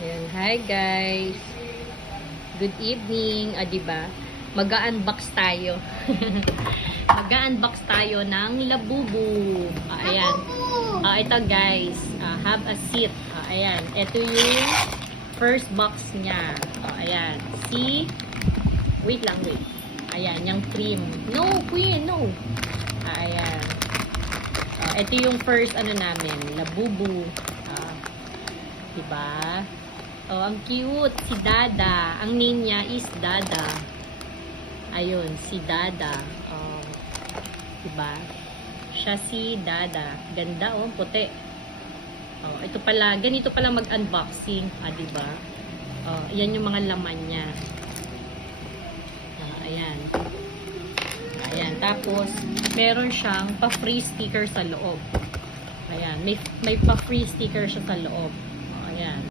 Ayan, hi guys. Good evening. Diba? Mag-unbox tayo. Mag-unbox tayo ng Labubu. Ayan. Ito guys. Have a seat. Ayan. Ito yung first box niya. Ayan. See? Wait lang, wait. Ayan, yung cream. No, queen, no. Ayan. Ito yung first namin, Labubu. Diba? Ang cute. Si Dada. Ang name niya is Dada. Ayun, si Dada. Diba? Siya si Dada. Ganda puti. Ito pala, ganito pala mag-unboxing. Diba? Yan yung mga laman niya. Ayan. Ayan. Tapos, meron siyang pa-free sticker sa loob. Ayan. May pa-free sticker siya sa loob. Ayan.